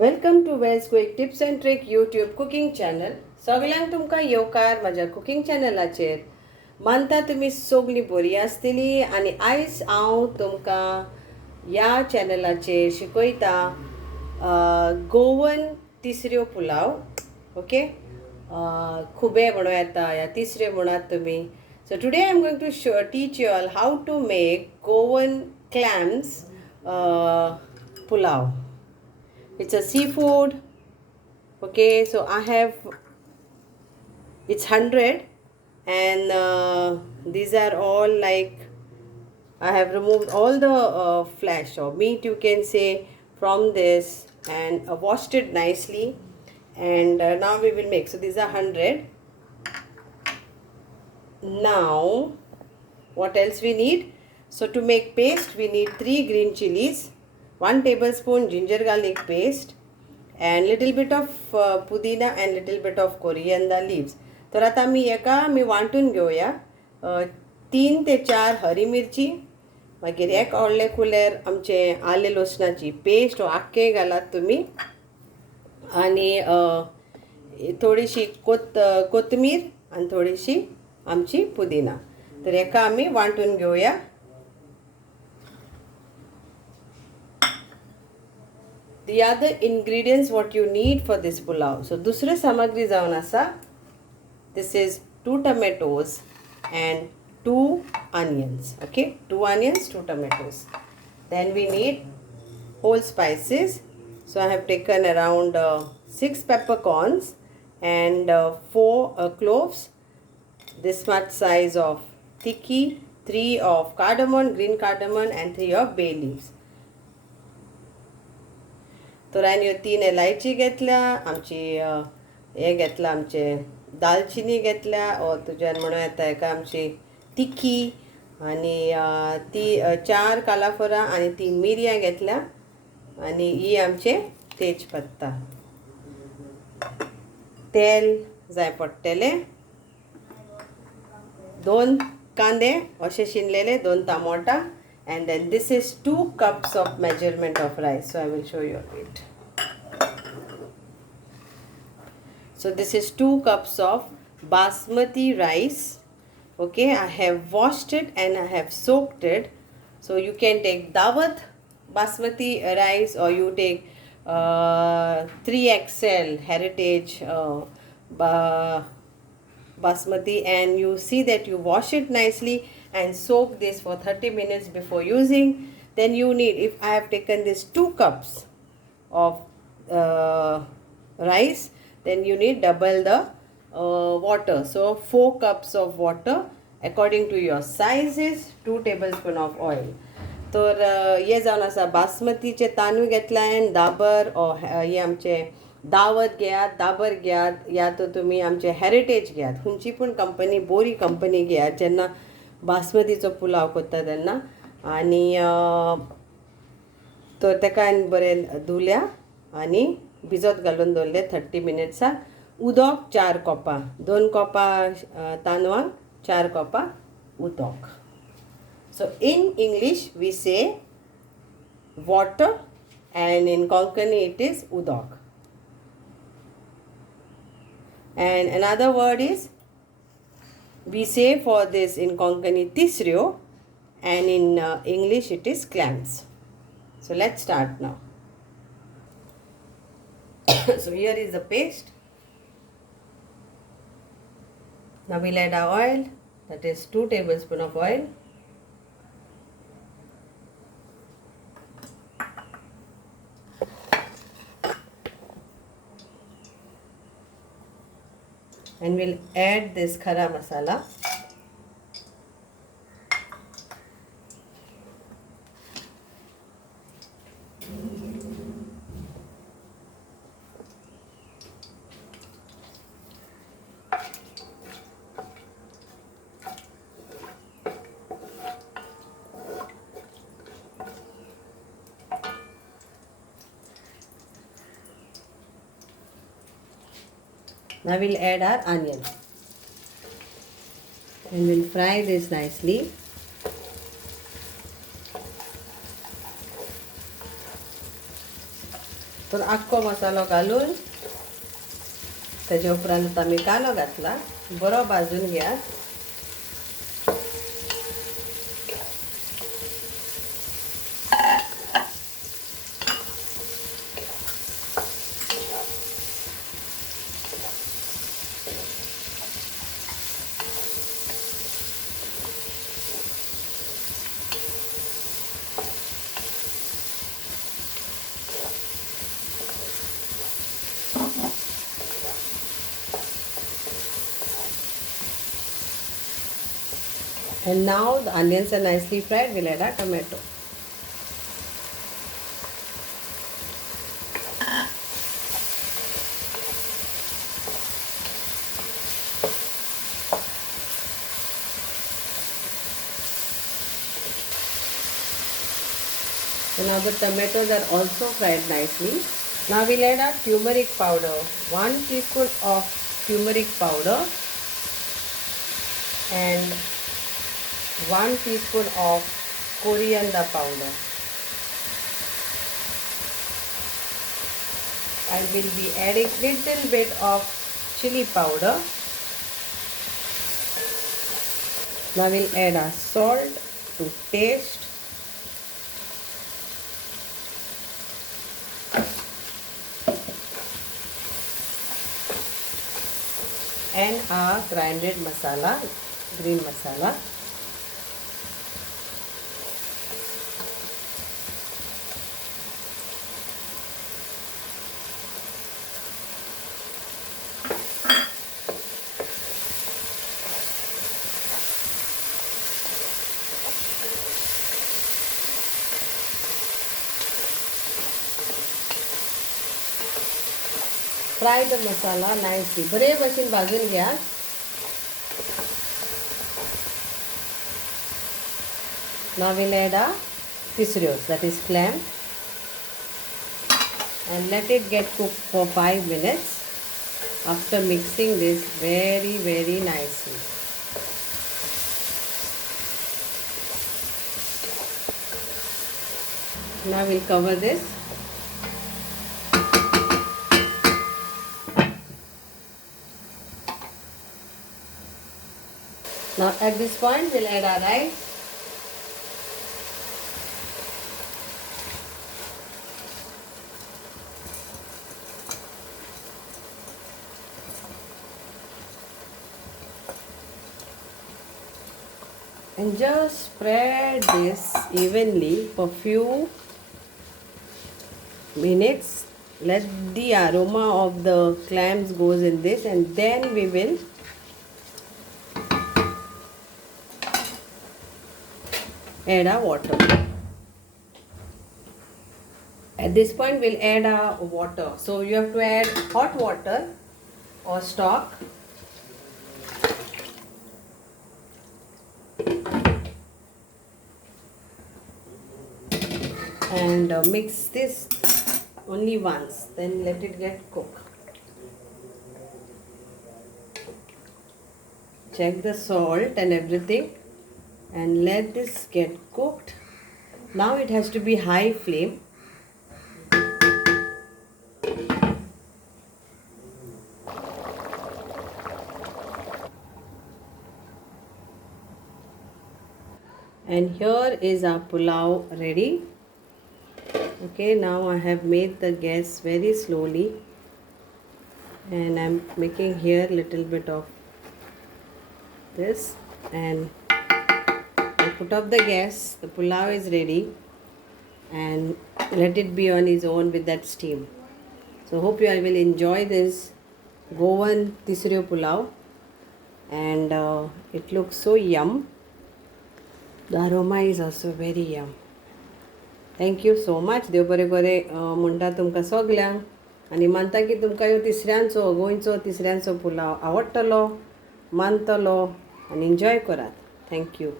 Welcome to Wells Quick Tips and Trick YouTube cooking channel. सगळ्यांक तुमकां येवकार म्हज्या कुकिंग चॅनलाचेर. मानता तुमी सगळीं बरीं आसतलीं आनी आयज हांव तुमकां ह्या चॅनलाचेर शिकयता गोवन तिसऱ्यो पुलाव. ओके, खुबे म्हणूं येता ह्या तिसऱ्यो म्हणात तुमी. So today I am going to teach you all how to make Goan clams pulao. It's a seafood. Okay, so I have it's 100 and these are all like I have removed all the flesh or meat, you can say, from this and washed it nicely, and now we will make. So these are 100. Now what else we need? So to make paste we need 3 green chilies, 1 tablespoon ginger garlic paste, and little bit of pudina and little bit of coriander leaves. तर आता मी वांटून घेवया. 3 ते 4 हरी मिरची, मागीर 1 व्हडले कुलेर आमचे आले लसणाची पेस्ट आख्खे घालात तुमी, आनी थोडीशी कोथमीर आनी थोडीशी आमची पुदिना. तर हेका आमी वांटून घेवया. The other ingredients what you need for this pulao. So dusre samagri जावन आसा. This is 2 tomatoes and 2 onions. Okay, 2 onions, 2 tomatoes. Then we need whole spices. So I have taken around 6 peppercorns and 4 cloves. This much size of tikki, 3 of cardamom, green cardamom, and 3 of bay leaves. तर आनी 3 इलायची घेतल्या, आमची हे घेतला आमचे दालचिनी घेतल्या, ओ तुज्यान म्हणूं येता हेका आमची तिखी, आनी ती 4 कालाफरां आनी 3 मिरयां घेतल्या, आनी ही आमचे तेजपत्ता. तेल जाय पडटले, 2 कांदे अशे शिनलेले, 2 टमाटा, and then this is 2 cups of measurement of rice. So I will show you it. So this is 2 cups of basmati rice. Okay, I have washed it and I have soaked it. So you can take dawat basmati rice, or you take 3XL heritage basmati, and you see that you wash it nicely and soak this for 30 minutes before using. Then you need, if I have taken this 2 cups of rice, then you need double the water. So 4 cups of water according to your sizes, 2 tablespoon of oil. तर हे जावन आसा बासमतीचे तांदूळ घेतल्यान दाबर, हे आमचे दावत घेयात, दाबर घेयात, या तो तुमी आमचे हेरिटेज घेयात. खंयची पूण कंपनी, बरी कंपनी घेयात जेन्ना बासमतीचो पुलाव करता तेन्ना. आनी तर तेका बरें धुल्या आनी भिजत घालून दवरले 30 मिनिट्साक. उदक 4 कोपां, 2 कोपां तांदळांक 4 कोपां उदक. So in English we say water, and in Konkani it is udak. And another word is, we say for this in Konkani Tisreo, and in English it is clams. So let's start now. So here is the paste. Now we'll add our oil, that is 2 tablespoons of oil. And we'll add this Garam masala. Now we'll add our onion and we'll fry this nicely. तर आख्खो मसालो घालून तेज्या उपरांत आमी कांदो घातला, बरो भाजून घेयात. And now the onions are nicely fried. We'll add a tomato. So now the tomatoes are also fried nicely. Now we'll add our turmeric powder. 1 teaspoon of turmeric powder and 1 teaspoon of coriander powder. I will be adding little bit of chili powder. Now we'll add our salt to taste. And our grinded masala, green masala. Fry the masala nicely. बरे भशेन भाजून घ्या. Now we'll add our tisreos, that is clam, and let it get cooked for 5 minutes after mixing this very nicely. Now we'll cover this. Now at this point we'll add our rice. And just spread this evenly for few minutes. Let the aroma of the clams goes in this, and then we will add our water. At this point we'll add our water. So you have to add hot water or stock. And mix this only once, then let it get cooked. Check the salt and everything and let this get cooked. Now it has to be high flame. And here is our pulao ready. Okay, now I have made the gas very slowly, and I'm making here little bit of this, and I put off the gas. The pulao is ready, and let it be on its own with that steam. So hope you all will enjoy this Goan Tisreo Pulao, and it looks so yum. The aroma is also very yum. Thank you so much. देव बरे बरे म्हणटा तुमकां सगल्यांक, आनी मानता की तुमकां ह्यो तिसऱ्यांचो गोंयचो तिसऱ्यांचो पुलाव आवडटलो, मानतलो, आनी एन्जॉय करात. थँक्यू.